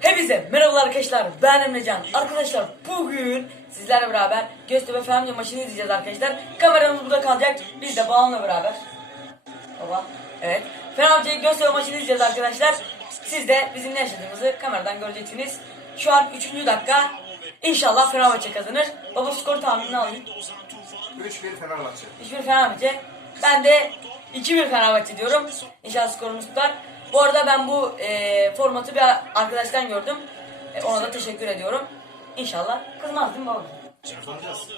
Hepinize merhabalar arkadaşlar. Ben Emrecan Arkadaşlar bugün sizlerle beraber Göztepe Fenerbahçe maçını izleyeceğiz arkadaşlar. Kameramız burada kalacak. Biz de babamla beraber. Baba. Evet. Fenerbahçe Göztepe maçını izleyeceğiz arkadaşlar. Siz de bizim ne yaşadığımızı kameradan göreceksiniz. Şu an 3. dakika. İnşallah Fenerbahçe kazanır. Baba skor tahminini alayım. 3-1 Fenerbahçe. 3-1 Fenerbahçe. Ben de 2-1 Fenerbahçe diyorum. İnşallah skorumuz tutar. Bu arada ben bu e, formatı bir arkadaştan gördüm. E, ona da teşekkür ediyorum. İnşallah kızmaz değil mi baba? Kazanacağız.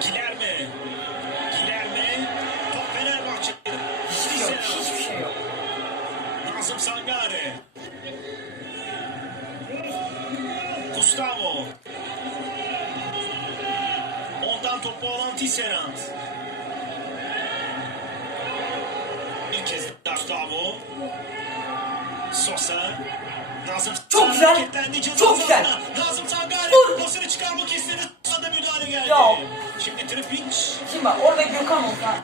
Gilerme. Gilerme. Top Fenerbahçe. Hiçbir şey yok. Hiçbir şey yok. Nazım Sangare. Gustavo. Ondan topu alan Tisserand. Çok güzel. Çok güzel. Nazım Sangare pasını çıkarmak istedi. Sağda müdahale geldi. Ya. Şimdi Tripic. Şimdi bak orada Gökhan olsa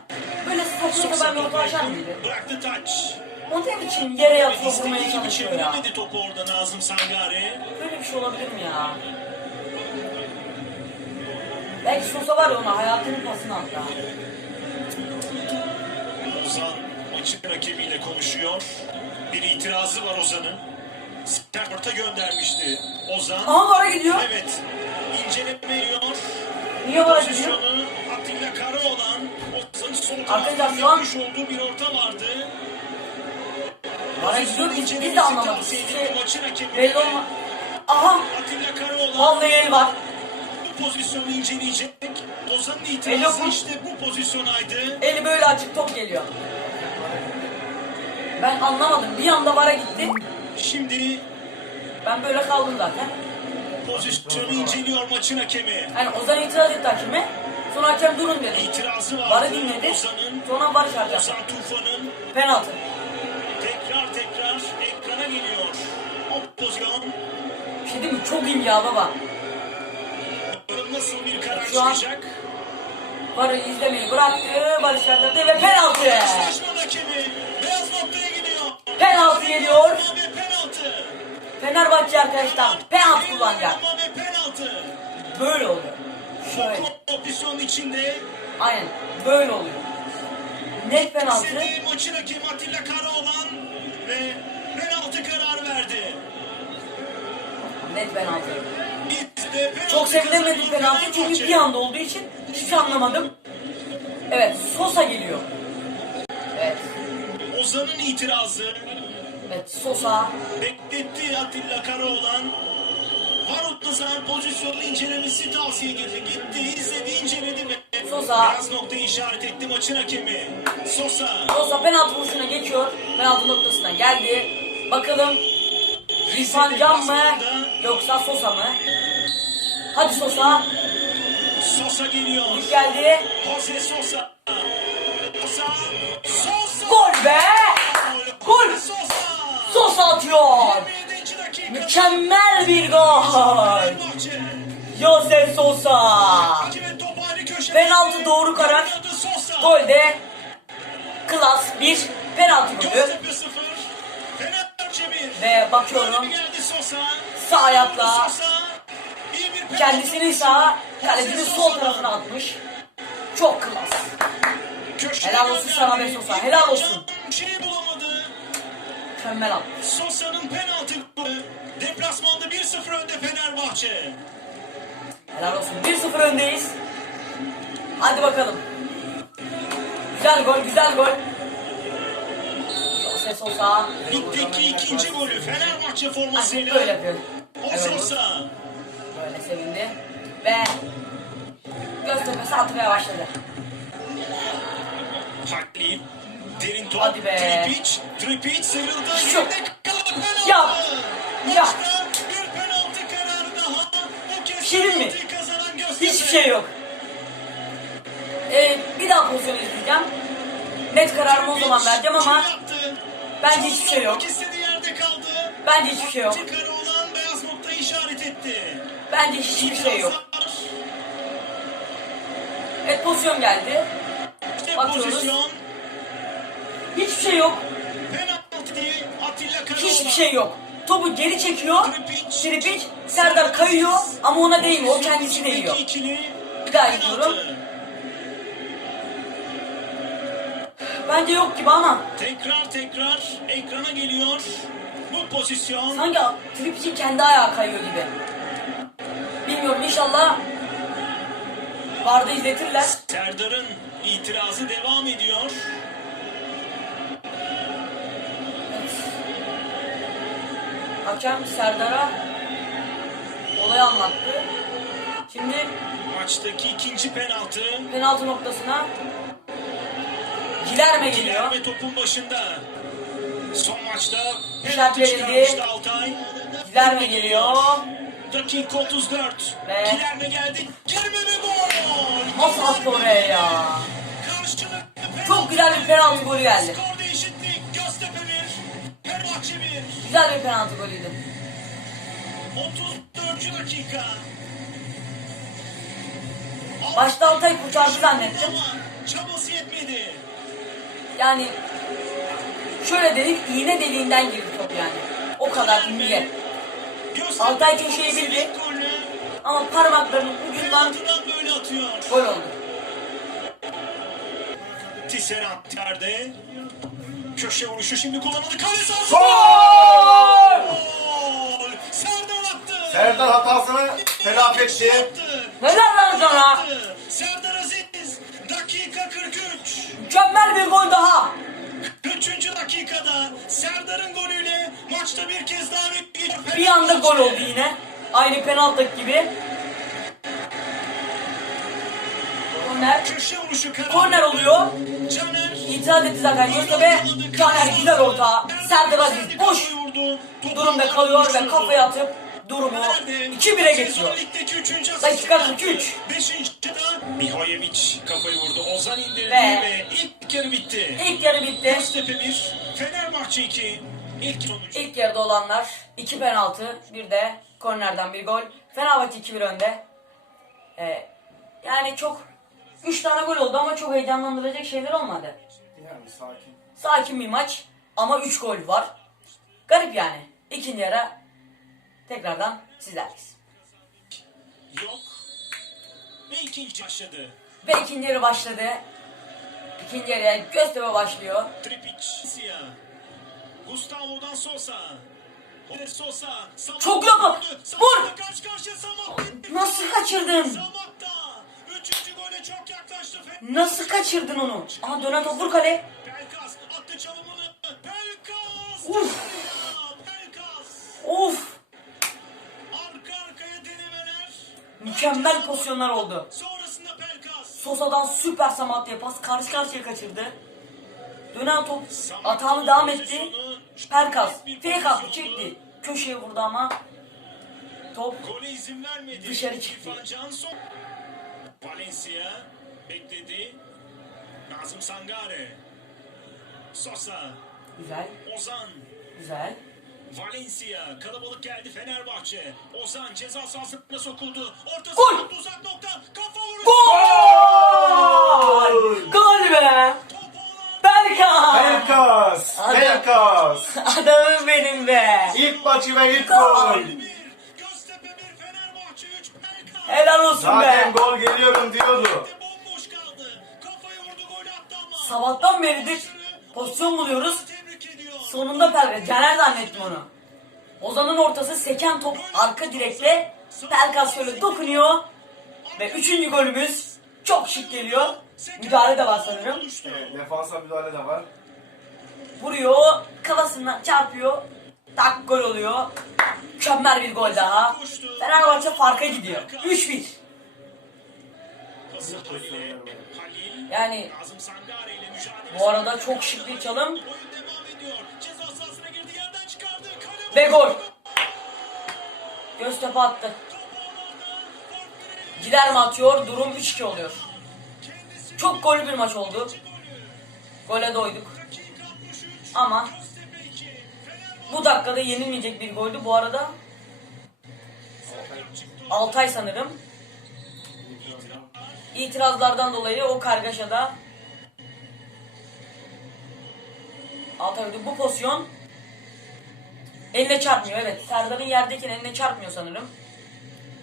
böyle saçma sapan bir açar mıydı? Bıraktı taç. O ne biçim yere yatıyor vurmaya çalışıyor ya. çeviremedi topu orada Nazım Sangare. Böyle bir şey olabilir mi ya? Belki Sosa var ya ona hayatının pasını attı. Ozan maçın rakibiyle konuşuyor. Bir itirazı var Ozan'ın. Sert orta göndermişti Ozan. Aha vara gidiyor. Evet. İnceleme veriyor. Niye vara gidiyor? Atilla Karaoğlan. Ozan'ın sol tarafında yapmış olduğu bir orta vardı. Vara gidiyor biz, biz de anlamadık. Şey, belli olma. Aha Atilla Karaoğlan vallahi el var. pozisyonu inceleyecek. Ozan'ın itirazı işte bu pozisyonaydı. Eli böyle açık top geliyor. Ben anlamadım. Bir anda vara gitti. Şimdi Ben böyle kaldım zaten. pozisyonu inceliyor maçın hakemi. Hani Ozan itiraz etti hakime. Sonra hakem durun dedi. İtirazı vardı. Varı dinledi. Ozan'ın, Sonra barış harcadı. Ozan Tufan'ın Penaltı. tekrar tekrar ekrana geliyor. O pozisyon Bir şey değil mi? Çok iyi ya baba. nasıl bir karar Şu an- çıkacak? Varı izlemeyi bıraktı. Barış harcadı ve penaltı. Penaltı geliyor. Fenerbahçe arkadaşlar penaltı kullanacak. Böyle oluyor. Şöyle. Pozisyonun içinde Aynen. Böyle oluyor. Net penaltı. maçın hakemi Atilla Karaoğlan ve penaltı kararı verdi. Net penaltı. Çok sevilemedim kazanan penaltı çünkü bir anda olduğu için hiç anlamadım. Evet Sosa geliyor. Evet. Ozan'ın itirazı Evet Sosa. bekletti Atilla Karaoğlan. Var Ozan pozisyonunu incelemesi tavsiye edildi. Gitti, izledi, inceledi ve Sosa. beyaz noktayı işaret etti maçın hakemi. Sosa. Sosa penaltı vuruşuna geçiyor. Penaltı noktasına geldi. Bakalım İrfan Can mı yoksa Sosa mı? Hadi Sosa. Sosa geliyor. İlk geldi. Jose Sosa. Sosa. Sosa. Gol be! Gol! Sosa. Sosa atıyor. 27. dakika. Mükemmel bir gol. Jose Sosa. Penaltı doğru karar. Golde klas bir penaltı golü. Göztepe 0. Fenerbahçe 1. Ve bakıyorum sağ ayakla Sosa. İyi bir penaltı kendisini sağ kalecinin sol tarafına atmış. Çok klas. Helal olsun sana be Sosa, helal olsun. Şey bulamadı. Mükemmel atmış. Sosa'nın penaltı golü. Deplasmanda 1-0 önde Fenerbahçe. Helal olsun. 1-0 öndeyiz. Hadi bakalım. Güzel gol, güzel gol. Jose Sosa. Ligdeki ikinci golü Fenerbahçe formasıyla. böyle yapıyor. O. Sosa. Böyle sevindi. Ve Göztepe saldırmaya başladı. Hakli. Derin top. Hadi be. Tripic. Tripic sıyrıldı. Penaltı. Ya. Ya. Maçta bir penaltı kararı daha. Bu kez Bir şey mi? Hiçbir şey yok. Ee, bir daha pozisyonu izleyeceğim. Net kararımı o zaman vereceğim ama yaptı? bence hiçbir şey yok. Bence hiçbir şey yok. Bence hiçbir şey yok. Evet pozisyon geldi. İşte Bakıyoruz. pozisyon. Hiçbir şey yok. Penaltı hiçbir şey yok. Topu geri çekiyor. Tripic, Serdar kayıyor ama ona değmiyor. O kendisi değiyor. Bir daha gidiyorum. Bence yok gibi ama Tekrar tekrar ekrana geliyor. Bu pozisyon. sanki Tripic'in kendi ayağı kayıyor gibi. Bilmiyorum inşallah Vardı izletirler. Serdar'ın itirazı devam ediyor. Hakem Serdar'a olayı anlattı. Şimdi Maçtaki ikinci penaltı. penaltı noktasına Gilerme geliyor. Gilerme topun başında. Son maçta penaltı çıkarmıştı Altay. Gilerme geliyor. Dakika 34. Ve- Gilerme geldi. Girme ve gol. Nasıl attı oraya ya? Çok güzel bir penaltı golü geldi. Skor değişiklik. Göztepe 1. Fenerbahçe 1. Güzel bir penaltı golüydü. 34. dakika. Başta Altay kurtardı zannettim. Çabası yetmedi. Yani şöyle dedik iğne deliğinden girdi top yani. O kadar ince. Altay köşeyi bildi. Ama parmaklarının ucundan böyle atıyor. gol oldu. Tisserand yerde. Köşe vuruşu şimdi kullanıldı. Kale sahası. Gol! Gol! Serdar attı. Serdar hatasını telafi etti. Helal lan sana. Serdar Aziz. Dakika 43. Mükemmel bir gol daha. 3. dakikada Serdar'ın golüyle maçta bir kez daha geçiyor. Bir anda gol oldu yine. Aynı penaltı gibi. Karar. Korner oluyor. İtiraz etti zaten Göztepe. Caner güzel orta. Serdar Aziz boş durumda kalıyor ve kafaya atıp durumu 2-1'e getiriyor. Dakika 43. 5. Mihoyevic kafayı vurdu. Ozan indirdi Ve- ve, ilk yarı bitti. İlk yarı bitti. Göztepe 1, Fenerbahçe 2. İlk. İlk yarıda olanlar 2 penaltı, bir de kornerden bir gol. Fenerbahçe 2-1 önde. Ee, yani çok 3 tane gol oldu ama çok heyecanlandıracak şeyler olmadı. Yani sakin. Sakin bir maç ama 3 gol var. Garip yani. İkinci yarı tekrardan sizlerleyiz. Yok. Ve ikinci başladı. Ve ikinci yarı başladı. İkinci yarıya Göztepe başlıyor. Tripic. Gustavo'dan Sosa. Sosa. Çok vurdu. Vur. Nasıl kaçırdın? Samat Nasıl kaçırdın onu? Aha dönen top vur kale. Pelkas attı çalımını. Pelkas. Uf. Pelkas. Of! Arka arkaya denemeler. Mükemmel pozisyonlar oldu. Sonrasında Pelkas. Sosa'dan süper Samatya'ya pas karşı karşıya kaçırdı. Dönen top atağını devam etti. Perkas fake attı çekti. Köşeye vurdu ama top. Dışarı çıktı. Valencia bekledi. Nazım Sangare. Sosa. güzel Ozan. güzel. Valencia. Kalabalık geldi Fenerbahçe. Ozan ceza sahasına sokuldu. Orta Gol! saha uzak nokta. Kafa vuruşu. Gol! Gol be! Berkan! Pelkas. Adam- Pelkas. Adamım benim be! İlk maçı ve ilk Gol. Helal olsun Zaten be! gol geliyorum diyordu. De bomboş kaldı. Kafayı vurdu gol attı ama. Sabahtan beridir pozisyon buluyoruz. Sonunda Pelkas. Caner zannettim onu. Ozan'ın ortası seken top arka direkle Pelkas şöyle dokunuyor. Ve üçüncü golümüz çok şık geliyor. Müdahale de var sanırım. Evet, defansa müdahale de var. Vuruyor, kafasından çarpıyor. Tak gol oluyor. Mükemmel bir gol daha. Fenerbahçe farka gidiyor. 3-1. Pası Halil'e. Halil. Yani bu arada çok şık bir çalım. Ve gol. Göztepe attı. Gider mi atıyor? Durum 3-2 oluyor. Çok golü bir maç oldu. Gole doyduk. Ama bu dakikada yenilmeyecek bir goldü. Bu arada Altay sanırım. İtirazlardan dolayı o kargaşada Altay öldü. Bu pozisyon Eline çarpmıyor evet. Serdar'ın yerdekine eline çarpmıyor sanırım.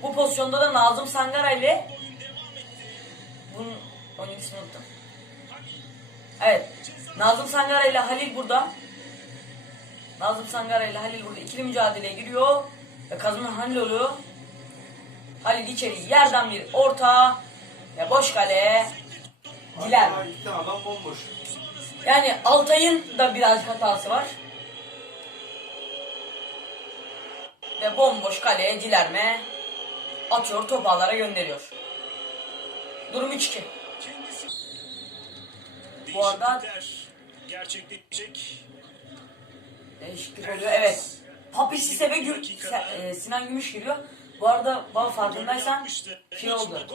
Bu pozisyonda da Nazım Sangara ile bunun oyun ismini unuttum. Evet. Nazım Sangara ile Halil burada. Nazım Sangara ile Halil burada ikili mücadeleye giriyor. Ve kazanan Halil oluyor. Halil içeri yerden bir orta. Ve boş kale. Diler. Adam bomboş. Yani Altay'ın da birazcık hatası var. Ve bomboş kaleye Cilerme atıyor topu ağlara gönderiyor. Durum 3-2. Kendisi Bu arada- gerçekleşecek. Değişiklik oluyor evet. Papi Sise ve Gü- Se- e, Sinan Gümüş giriyor. Bu arada baba farkındaysan şey oldu.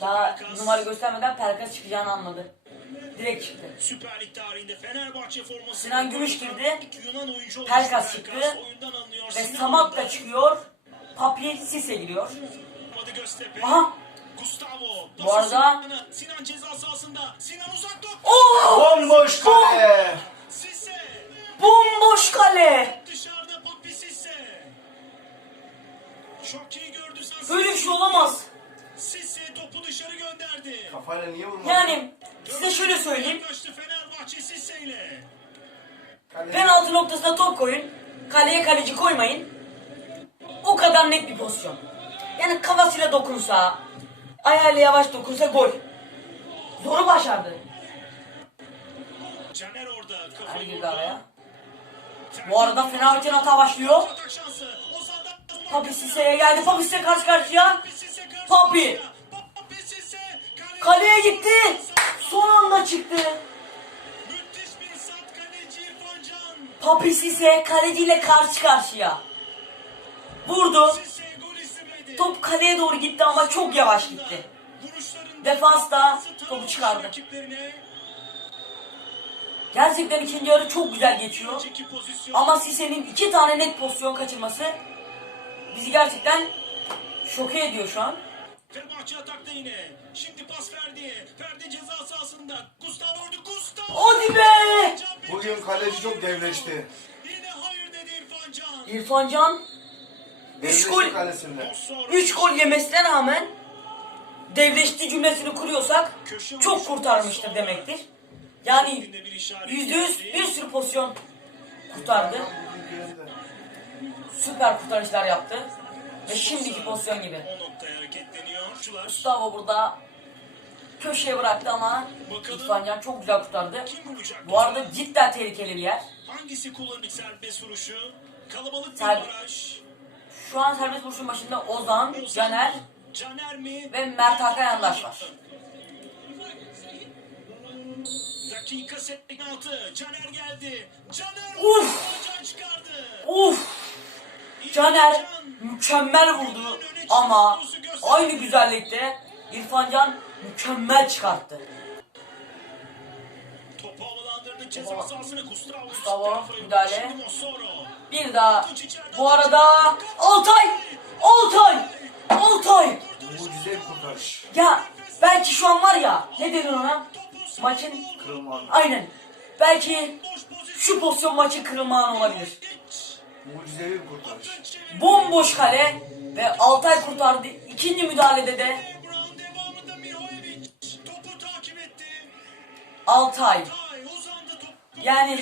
Daha numara göstermeden Pelkas çıkacağını anladı. Direkt çıktı. Süper Lig tarihinde Fenerbahçe forması. Sinan Gümüş girdi. Yunan oyuncu Pelkas çıktı. Ve Samat da çıkıyor. Papi Sise giriyor. Aha. Gustavo. Bu arada-. Sinan ceza sahasında. Sinan uzak top. Oo! Bomboş kale. Sisse. Bomboş Gördü. Böyle bir şey olamaz. Sisse topu dışarı gönderdi. Kafayla niye vurmadın? Yani size şöyle söyleyeyim. Yaklaştı Fenerbahçe Sisse ile. Penaltı noktasına top koyun. Kaleye kaleci koymayın. O kadar net bir pozisyon. Yani kafasıyla dokunsa, ayağıyla yavaş dokunsa gol. Zoru başardı. Caner orada. Kafayı vurdu. Bu arada Fenerbahçe'nin hata başlıyor. Atak şansı. Papi Sisse'ye geldi. Papi Sisse karşı karşıya. Papi. Kaleye- gitti. Son anda çıktı. Papi Sisse kaleciyle karşı karşıya. Vurdu. Top kaleye doğru gitti ama çok yavaş gitti. Defans da topu çıkardı. Gerçekten ikinci yarı çok güzel geçiyor. Ama Sisse'nin iki tane net pozisyon kaçırması bizi gerçekten şoke ediyor şu an. Fenerbahçe atakta yine. Şimdi pas Ferdi'ye. Ferdi ceza sahasında. Gustavo vurdu. Gustavo. Hadi be! Bugün kaleci çok dedi. Yine hayır dedi İrfan Can. İrfan Can Üç Devleşti gol. kalesinde. Sonra 3 gol yemesine rağmen devleşti cümlesini kuruyorsak çok kurtarmıştır demektir. Yani Elinde bir işaret %100 geldi. bir sürü pozisyon kurtardı. Bugün. Süper kurtarışlar yaptı. Ve şimdiki pozisyon gibi. Gustavo burada köşeye bıraktı ama İrfan Can çok güzel kurtardı. Bu arada cidden tehlikeli bir yer. Hangisi kullanacak serbest vuruşu? Kalabalık bir Ser- baraj. Şu an serbest vuruşun başında Ozan, Caner Caner mi? ve Mert Hakan Yandaş var. Dakika 86. Caner geldi. Caner Uf! Çıkardı. Uf! Caner mükemmel vurdu ama aynı güzellikte İrfan Can mükemmel çıkarttı. Topu havalandırdı ceza sahasına Gustavo. Gustavo, müdahale. Bir daha bu arada Altay! Altay! Altay! Mucize bir kurtarış. Ya belki şu an var ya ne dedin ona? Maçın Kırılma. aynen. Belki şu pozisyon maçın kırılma anı olabilir. Mucizevi bir kurtarış. Bomboş kale ve Altay kurtardı. İkinci müdahalede de. Altay. Yani-.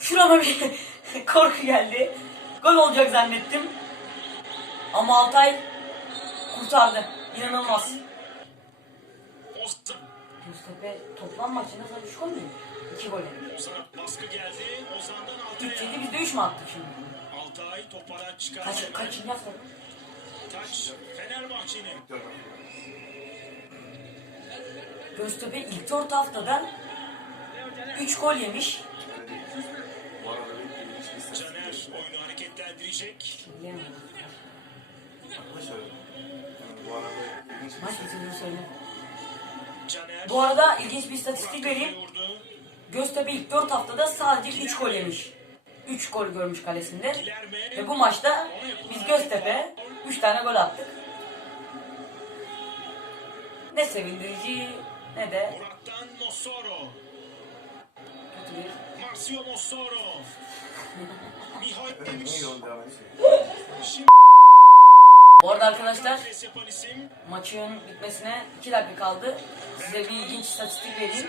Şurama bir korku geldi. Gol olacak zannettim. Ama Altay kurtardı. İnanılmaz. Göztepe toplam maçında sadece 3 gol mü? 2 gol. Ozan'a baskı geldi. Ozan'dan 3 Altay'a. yedi biz de 3 mü attık şimdi? Altay topu araç çıkardı. Kaç, kaçıncı hafta? Taç Fenerbahçe'nin. Göztepe ilk 4 haftada 3 gol yemiş. Caner oyunu hareketlendirecek. Bir Maç bitimini söyle. Caner. Bu arada ilginç bir istatistik vereyim. Göztepe ilk 4 haftada sadece 3 gol yemiş. 3 gol görmüş kalesinde. Ve bu maçta biz Göztepe 3 tane gol attık. Ne sevindirici ne de kötü bir Marcio? Şimdi Bu arada arkadaşlar maçın bitmesine 2 dakika kaldı. Size bir ilginç istatistik vereyim.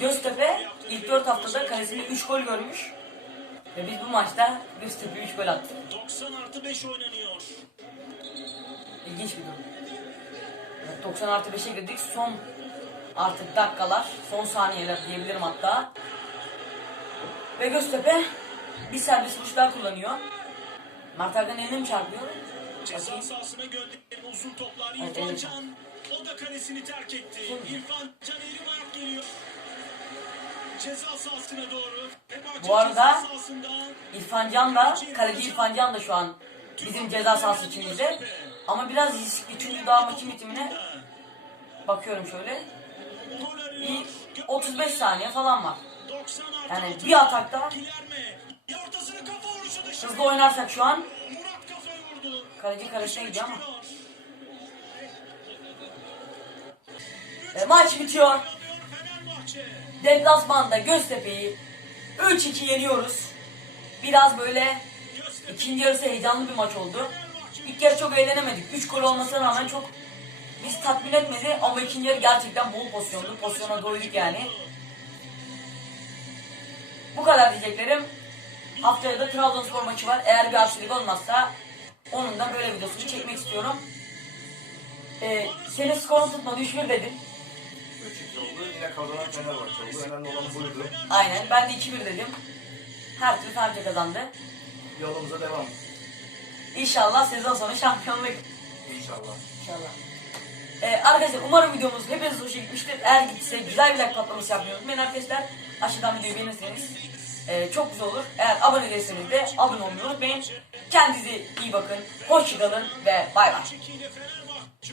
Göztepe ilk 4 haftada kalesinde 3 gol görmüş. Ve biz bu maçta Göztepe 3 gol attık. 90 artı 5 oynanıyor. İlginç bir durum. Evet, 90 artı 5'e girdik. Son artık dakikalar, son saniyeler diyebilirim hatta. Ve Göztepe bir servis daha kullanıyor. Mert Hakan eline mi çarpıyor? Ceza sahasına gönderilen uzun toplar. İrfan. Can. O da kalesini terk etti. İrfan Can eğri ayak geliyor. Bu arada- İrfan Can da, kaleci İrfan Can da şu an bizim ceza sahası içimizde. Ama biraz riskli çünkü daha maçın bitimine bakıyorum şöyle. Bir 35 saniye falan var. 90 artı Yani bir atakta hızlı oynarsak şu an kaleci kalesine gidiyor ama. E, maç bitiyor. Deplasmanda Göztepe'yi 3-2 yeniyoruz. Biraz böyle ikinci yarısı heyecanlı bir maç oldu. İlk yarı çok eğlenemedik. 3 gol olmasına rağmen çok biz tatmin etmedi ama ikinci yarı gerçekten bol pozisyonlu. Pozisyona doyduk yani. Bu kadar diyeceklerim. Haftaya da Trabzonspor maçı var. Eğer bir aksilik olmazsa onun da böyle videosunu çekmek istiyorum. Ee, senin skorun tutmadı 3-1 dedin. 3-2 oldu. Yine kazanan Fenerbahçe oldu. Önemli olan buydu. Aynen ben de 2-1 dedim. Her türlü Fenerbahçe kazandı. Yolumuza devam. İnşallah sezon sonu şampiyonluk. İnşallah. İnşallah. Ee, arkadaşlar umarım videomuz hepiniz hoşuna gitmiştir. Eğer gittiyse güzel bir like patlaması yapmayı unutmayın arkadaşlar. Aşağıdan videoyu beğenirseniz e, çok güzel olur. Eğer abone değilseniz de abone olmayı unutmayın. Kendinize iyi bakın. Hoşçakalın ve bay bay.